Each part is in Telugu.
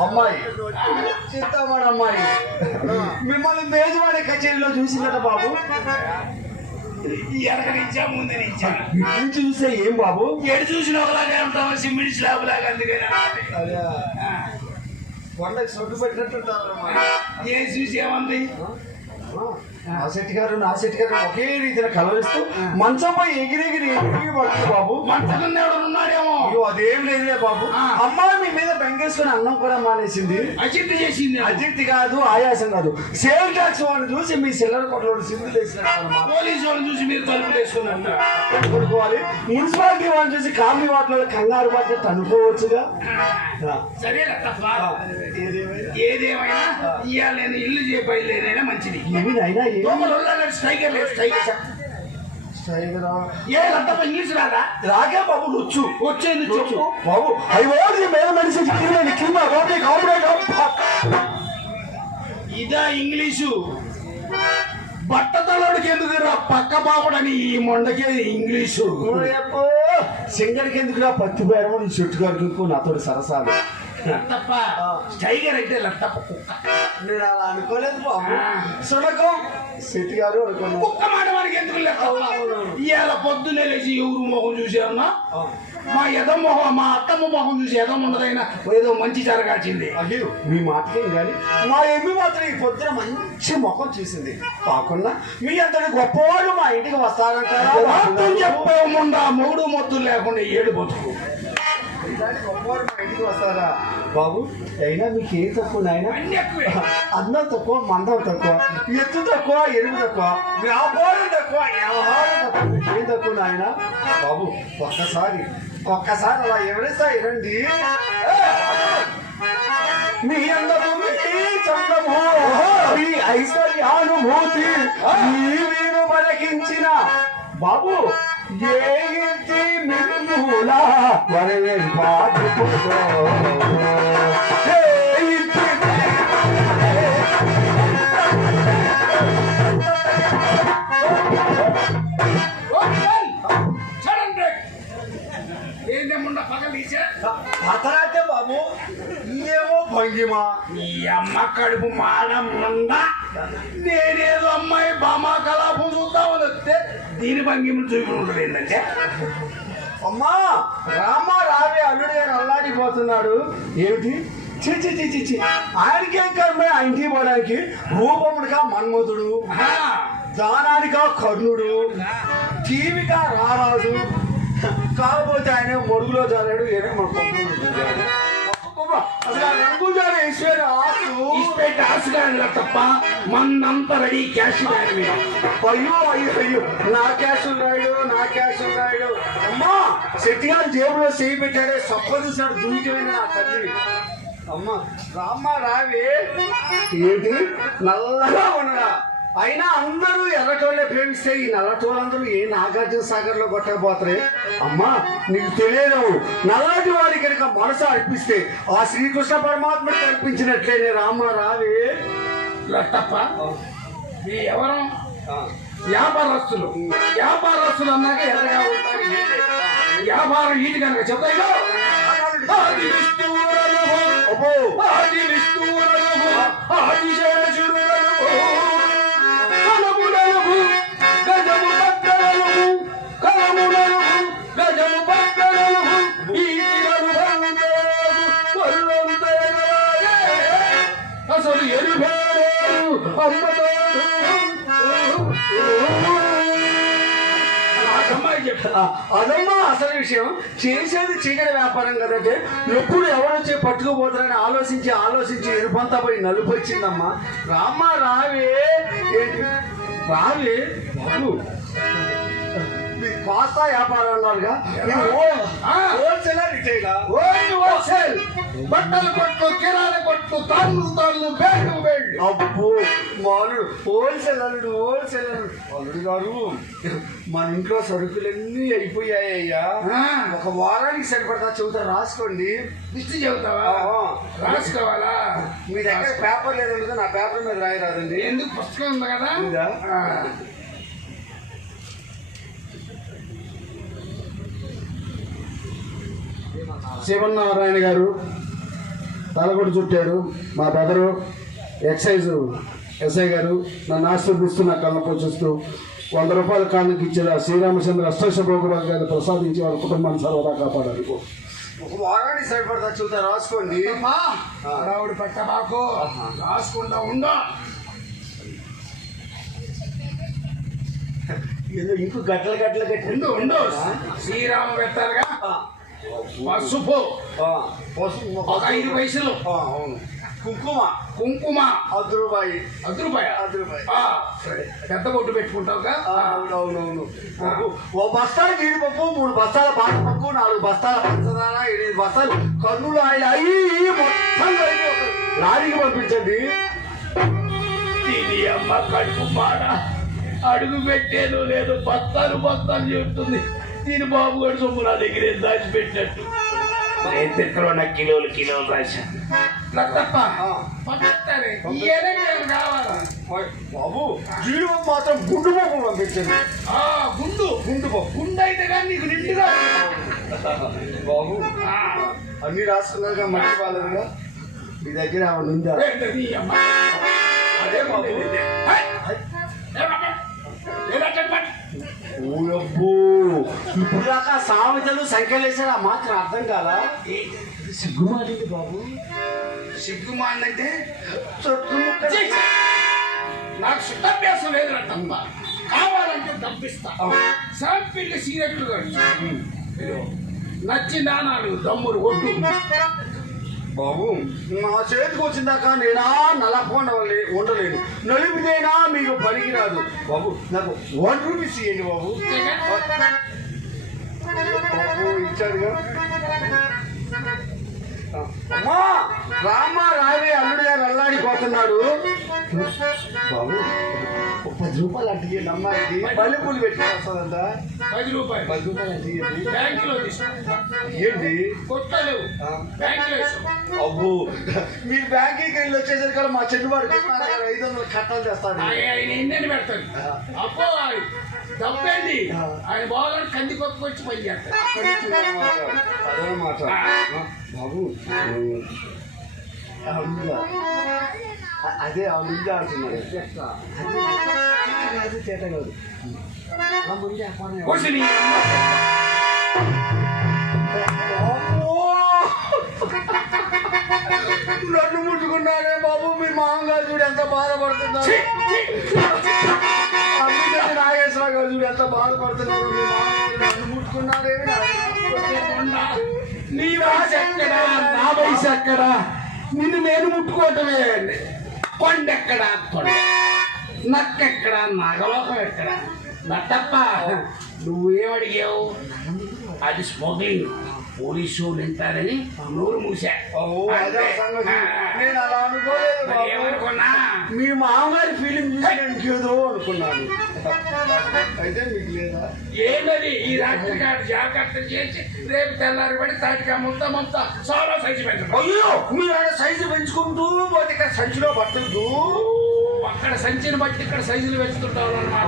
అమ్మాయి. చింతామణి అమ్మాయి. మిమ్మల్ని మేజవాడి కచేరీలో చూసిందట బాబు. ఎరకనిచ్చా ముందు నిచ్చా ఇటు నుంచి చూస్తే ఏం బాబు? ఎడు చూసిన ఒకలాగే ఉంటాం సిమ్మిడి స్లాబ్ లాగా అందుకని అదే. కొండకి సొట్టు పెట్టినట్టుంటారు ఏం చూసి ఏమంది? ఆ. శెట్టి గారు నా శెట్టి గారు ఒకే రీతిలో కలవరిస్తూ మంచంపై ఎగిరెగిరి ఎగిరి పడుతుంది బాబు. ఎవడు ఉన్నాడేమో అయ్యో అదేం లేదులే బాబు. అమ్మాయి మీ మీద బెంగేసుకుని అన్నం కూడా మానేసింది. అచిత్ చేసింది అజీర్తి కాదు ఆయాసం కాదు. సేల్ ట్యాక్స్ వాడిని చూసి మీ సిల్లర్ కొట్లో సింధు పోలీసు వాళ్ళని చూసి మీరు తలుపులు వేసుకున్నారు. కొనుక్కోవాలి. మున్సిపాలిటీ వాళ్ళని చూసి కాలనీ వాటిలో కంగారు పట్టి తనుకోవచ్చుగా సరే నేను ఇల్లు చేయబయలేదైనా మంచిది. స్ట్రైకర్ లేదు స్ట్రైకర్? ఏ లత్తప్ప ఇంగ్లీష్ రాదా రాగే బాబు రుచ్చు వచ్చేది రుచ్చు చెప్పు. బాబు అయ్యో మనిషి కింద ఇదా ఇంగ్లీషు. బట్టతలోడికి ఎందుకు రా? పక్క పాపడని ఈ మొండకే ఇంగ్లీషు. సింగడికి ఎందుకురా పత్తి బేరము నీ చెట్టు గారికి నాతో సరసాలు. లత్తప్ప టైగర్ అయితే లత్తప్ప కుక్క. నేను అలా అనుకోలేదు బాబు. సునకం. శెట్టి గారు అనుకున్నాను. కుక్క మాట మనకి ఎందుకు లెక్క? ఇవాళ పొద్దునే లేచి ఎవరు మొహం చూసేవన్నా మా ఎద మొహం మా అత్తమ్మ మొహం చూసి ఎదం ఉండదైనా ఏదో మంచి జరగాల్సింది. అయ్యో మీ మాటకేం కానీ మా ఎమ్మి మాత్రం ఈ పొద్దున మంచి ముఖం చూసింది. కాకుండా మీ అంతటి గొప్పవాళ్ళు మా ఇంటికి వస్తారంటారా వార్తలు చెప్పకుండా మూడు మొత్తులు లేకుండా ఏడు బతుకు. ఇలాంటి గొప్పవాళ్ళు మా ఇంటికి వస్తారా? బాబు అయినా మీకు ఏం తక్కువ నాయన? అన్ని తక్కువ మందం తక్కువ ఎత్తు తక్కువ ఎరుగు తక్కువ వ్యాపారం తక్కువ వ్యవహారం తక్కువ. ఏం తక్కువ నాయన? బాబు ఒక్కసారి ఒక్కసారి అలా ఎవరిస్తా ఇరండి. మీ అందము మీ చందము. మీ ఐశ్వర్యానుభూతి మీ వీరు పలకించిన. బాబు ఏ ఇంటి వరవే బాధకుతో ఏ బాబు ఏమో భంగిమా ఈ అమ్మ కడుపు మాడముందా నేనేదో అమ్మాయి బామాకల దీని భంగిమలు చూపి ఉంటుంది ఏంటంటే అమ్మా రామ రావే అల్లుడు గారు అల్లాడిపోతున్నాడు. ఏమిటి? చి చి చి ఆయనకేం కర్మే? ఆ ఇంటికి పోవడానికి రూపముడిగా మన్మధుడు. దానానిగా కర్ణుడు. టీవీగా రారాజు. కాకపోతే ఆయన మొడుగులో జారాడు ఏమే మన ఆశగా తప్ప మన్నంతా రెడీ క్యాష్ బ్యాగ్ మీద. అయ్యో అయ్యో అయ్యో. నా క్యాష్ ఉన్నాడు నా క్యాష్ ఉన్నాడు. అమ్మా శెట్టి గారు జేబులో చేయి పెట్టాడే సొప్ప చూసాడు దునికమైన నా తల్లి. అమ్మా రామ్మ రావే. ఏంటి? నల్లగా ఉన్నడా అయినా అందరూ ఎర్రటోళ్ళే ప్రేమిస్తే ఈ నల్లటోళ్ళందరూ ఏ నాగార్జున సాగర్లో కొట్టకపోతారే? అమ్మా నీకు తెలియదు. నల్లటి వారి కనుక మనసు అర్పిస్తే ఆ శ్రీకృష్ణ పరమాత్మకి అర్పించినట్లేనే రామ్మ రావే. లట్టప్ప ఎవరు? వ్యాపారస్తులు. వ్యాపారస్తులు అన్నాక ఎర్రగా ఉంటారు. వ్యాపారం ఈటి కనుక చెప్తాయి ఆది ఆది ఆది అసలు అదమ్మా అసలు విషయం. చేసేది చీకటి వ్యాపారం కదంటే ఎప్పుడు ఎవరొచ్చి పట్టుకుపోతారని ఆలోచించి ఆలోచించి ఎరుపంతా పోయి నలుపు వచ్చిందమ్మా. రామ్మ రావే. ఏంటి? రావే. మీ కోస్తా వ్యాపారం అన్నారుగా. హోల్సేలర్ హోల్సేల్ బట్టలు కొట్లు కిరాణా కొట్లు తాళ్ళు తాళ్ళు బేళ్ళు బేళ్ళు అబ్బో మాలుడు హోల్సేల్ అల్లుడు హోల్సేల్ అల్లుడు గారు మన ఇంట్లో సరుకులన్నీ అయిపోయాయ్యా. ఒక వారానికి సరిపడతా చెబుతా రాసుకోండి. దిష్టి చెబుతావా. రాసుకోవాలా? మీ దగ్గర పేపర్ లేదంటే నా పేపర్ మీద రాయరాదండి. ఎందుకు పుస్తకం ఉంది కదా ఉందా? ఆ. శివనారాయణ గారు తలగొడు చుట్టాడు. మా బ్రదరు ఎక్సైజ్ ఎస్ఐ గారు నన్ను ఆశీర్దిస్తూ నా కళ్ళ చూస్తూ వంద రూపాయల కానుక ఇచ్చిన శ్రీరామచంద్ర అష్టోష భోగరాజు గారిని ప్రసాదించి వాళ్ళ కుటుంబాన్ని సర్వదా కాపాడాలి. ఒక వారానికి సరిపడతా చూద్దా రాసుకోండి. అమ్మా రావుడు పెట్టబాకు రాసుకుంటా ఉండు. ఏదో ఇంకో గట్టలు గట్టలు కట్టి ఉండు ఉండు. శ్రీరామ పెట్టారుగా పసుపు. పసుపు ఒక ఐదు పైసలు. అవును. కుంకుమ. కుంకుమ. అర్ధ రూపాయి సరే. పెద్ద బొట్టు అవునవునవును. ఓ బస్తాల జీడిపప్పు మూడు బస్తాల బాటపప్పు నాలుగు బస్తాల పంచదార ఎనిమిది బస్తాలు కన్నులు ఆయన అయ్యి మొత్తం లారీకి పంపించండి. అమ్మ కడుపు పాడ. అడుగు పెట్టేదో లేదు బత్తాలు బత్తాలు చెప్తుంది. దీని బాబు గారు సొమ్ము నా దగ్గర దాచిపెట్టినట్టు? నేను తిక్కలో నాకు కిలోలు కిలోలు రాశా తప్ప ఆ. పంపిస్తారే. ఈ ఏదైనా కావాలా? బాబు జీడిపప్పు మాత్రం గుండు పప్పు పంపించండి. ఆ గుండు. గుండు పప్పు. గుండు అయితే కానీ నీకు నిండుగా. బాబు ఆ, అన్ని రాసుకున్నాక మట్టి బాలేదుగా మీ దగ్గర ఆవిడ ఉందా? అదే బాబు. ఓయబ్బో. ఇప్పుడు దాకా సామెతలు సంఖ్యలు వేసాడు ఆ మాత్రం అర్థం కాలా? సిగ్గుమాలింది బాబు. సిగ్గుమాందంటే చెట్టు ముక్కలు. ఛీ! నాకు శుద్ధాభ్యాసం లేదు తప్ప కావాలంటే తప్పిస్తా శాంపిల్ సిగరెట్లు నచ్చిందా నాలుగు దమ్ములు ఒడ్డు బాబు నా చేతికి వచ్చిందాక నేనా నలపకుండా ఉండలేను నలిపితేనా మీకు పనికిరాదు. బాబు నాకు వన్ రూపీస్ ఇవ్వండి బాబు. బాబు ఇచ్చాడుగా అమ్మా రామ రావే అల్లుడు గారు అల్లాడిపోతున్నాడు. బాబు పది రూపాయలు అంటే ఇవ్వండి అమ్మాయికి పల్లె పూలు పెట్టుకుని వస్తుందంట పది రూపాయలు పది రూపాయలు అంటే ఇవ్వండి బ్యాంకులో తీసుకో ఏంటి కొత్త లేవు బ్యాంకులో అబ్బో మీరు బ్యాంకింగ్ వెళ్ళి వచ్చేసరికి మా చెల్లుబాటు ఐదు వందలు కట్టాలు చేస్తాను ఆయన పెడతాను పెడతాడు అప్పో ఆయన ఆయన బాగా కంది పప్పు వచ్చి పని చేస్తాడు అదే మాట బాబు అదే ఆవిడ అంటున్నాడు అది చేత కాదు ముందే. నన్ను ముట్టుకున్నారే బాబు మీ మామగారు చూడు ఎంత బాధపడుతున్నారు! అందుకని నాగేశ్వరరావు గారు చూడు ఎంత బాధపడుతున్నారు. మీ మామగారు నన్ను ముట్టుకున్నారే. ఉండా. నీ వయసు ఎక్కడ? నా వయసు ఎక్కడ? నిన్ను నేను ముట్టుకోవటమే. కొండెక్కడ కొండ? నక్కెక్కడ నగలోకం ఎక్కడ? నట్టప్ప నువ్వేమడిగావు అది స్మగ్లింగ్. పోలీసు వాళ్ళు వింటారని నోరు మూసా. నేను అలా అనుకోలేదు మీ మామగారి ఫీలింగ్ చూసి నేను ఇంకేదో అనుకున్నాను. అయితే మీకు లేదా? ఏంటది ఈ రాత్రి కాదు జాగ్రత్త చేసి రేపు తెల్లారి పడి తాటికా ముద్ద ముద్ద చాలా సైజు పెంచడం అయ్యో మీరు సైజు పెంచుకుంటూ పోతే సంచిలో పట్టద్దు. అక్కడ సంచిని బట్టి ఇక్కడ సైజులు పెంచుతుంటావు అనమాట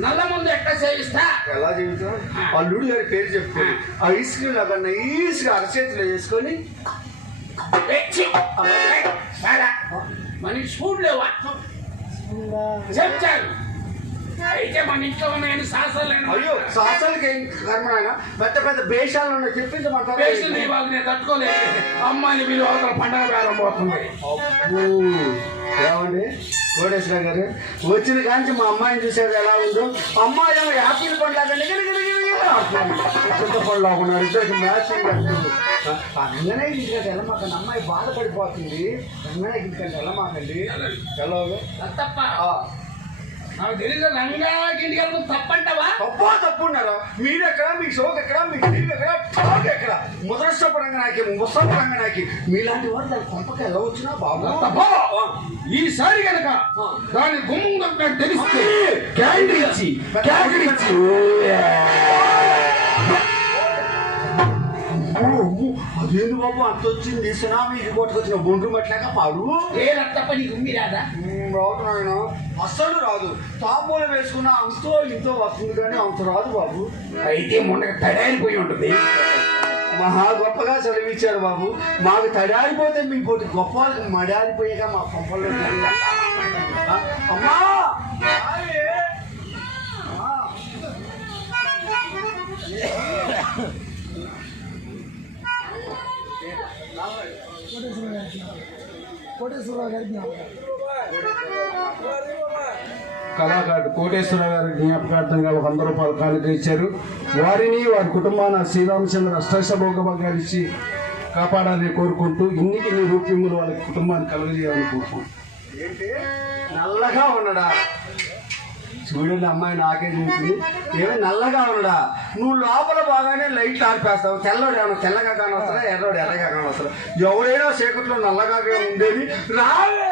నల్ల ముందు ఎట్లా సేవిస్తా ఎలా చెబుతాం అల్లుడు గారి పేరు చెప్తే ఆ. ఐస్ క్రీమ్ లాగా నైస్గా అరచేతిలో వేసుకొని వెచ్చి. ఏయ్, బాగా. మనకి స్పూన్ లేవా చెప్తాను. అయితే మన ఇంట్లో అయ్యో ఏం కర్మ పెద్ద పెద్ద బేషాలు ఉన్నాయి చెప్పించమంటారా? పేషెంట్ ఇవాళ నేను తట్టుకోలేదు అమ్మాయిని వీళ్ళు అవతల పండగ వేలం పోతుంది. అబ్బో. ఏమండి? కోటేశ్వర గారు వచ్చిన కాంచి మా అమ్మాయిని చూసేది ఎలా ఉందో? అమ్మాయి ఏమో యాపిల్ పండు లాగా. చింతపండు లాగున్నాడు ఇద్దరికి మ్యాచింగ్ అంటుంది. రంగనే ఇంటికంటే వెళ్ళమాకండి అమ్మాయి బాధపడిపోతుంది. రంగనే ఇంటికంటే వెళ్ళమాకండి ఆ, నాకు తెలియదు రంగా ఇంటికి వెళ్ళడం తప్పంటావా? తప్పా తప్పున్నారా? మీరెక్కడ? మీకు షోక్ ఎక్కడ? మీకు టీవీ ఎక్కడ? టాక్ ఎక్కడ? ముసపు మీలాంటి వారు దాని కొంపకి వెళ్ళవచ్చునా బాబు? తప్ప? ఈసారి కనుక దాని గుమ్మం దొరికినట్టు తెలిస్తే క్యాండిల్ ఇచ్చి క్యాండిల్ ఇచ్చి. అమ్మో, అమ్మో, అదేంది బాబు? అంత వచ్చింది సునామీకి కొట్టుకొచ్చిన బొండ్రు మట్లాగా పాడు ఏ రక్తప్ప నీకు ఉంది రాదా? రాదు నాయన అస్సలు రాదు. తాంబూలం వేసుకున్న అంతో ఇంతో వస్తుంది కానీ అంత రాదు బాబు. అయితే మొన్న తడారిపోయి ఉంటుంది. మహా గొప్పగా చదివించాడు బాబు. మాకు తడారిపోతే మీ పోటీ గొప్ప మడారిపోయాక మా గొప్పలు అమ్మా! రావే. అమ్మా. కళాకారుడు కోటేశ్వరరావు గారి జ్ఞాపకార్థంగా ఒక వంద రూపాయలు కానుక ఇచ్చారు వారిని వారి కుటుంబాన శ్రీరామచంద్ర అష్టైషభోగభాగ్యాలు ఇచ్చి కాపాడాలని కోరుకుంటూ ఇన్నికి నీ రూప్యములు వాళ్ళ కుటుంబాన్ని కలగజేయాలని కోరుకుంటున్నాను ఏంటి నల్లగా ఉన్నాడా చూడండి అమ్మాయి నాకే చూసింది ఏమో నల్లగా ఉన్నాడా నువ్వు లోపల బాగానే లైట్ ఆర్పేస్తావు. తెల్లడు ఏమన్నా తెల్లగా కానీ ఎర్రడు ఎర్రగా కానీ వస్తాడా ఎవరైనా చీకట్లో నల్లగా ఉండేది రాలే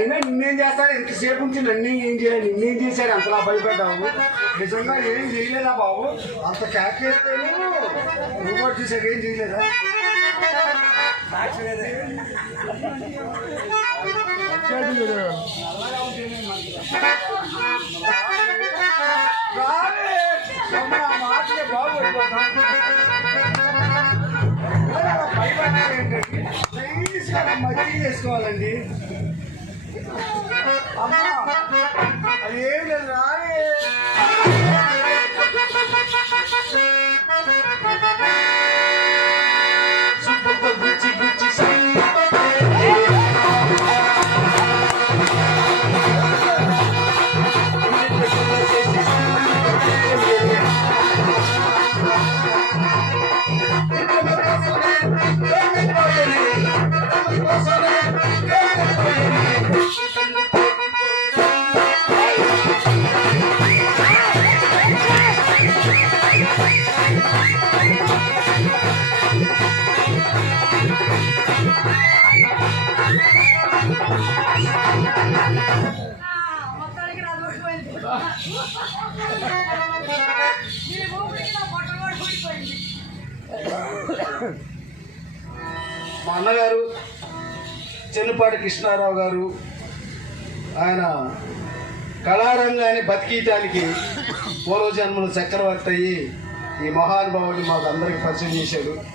అయినా నిన్నేం చేస్తాడు ఎంతసేపు నుంచి నన్ను ఏం చేయాలి? నిన్నేం చేశాడు అంతలా భయపడ్డావు? నిజంగా ఏం చేయలేదా బాబు? అంత క్యాక్ చేస్తే నువ్వు చూసాక ఏం చేయలేదా? మాటలే? నైస్గా మజ్జిగ చేసుకోవాలండి. ఏం మా అన్నగారు చెన్నుపాటి కృష్ణారావు గారు ఆయన కళారంగాన్ని బతికియటానికి పూర్వజన్మలు చక్రవర్తి అయ్యి ఈ మహానుభావుడిని మాకు అందరికి పరిచయం చేశాడు.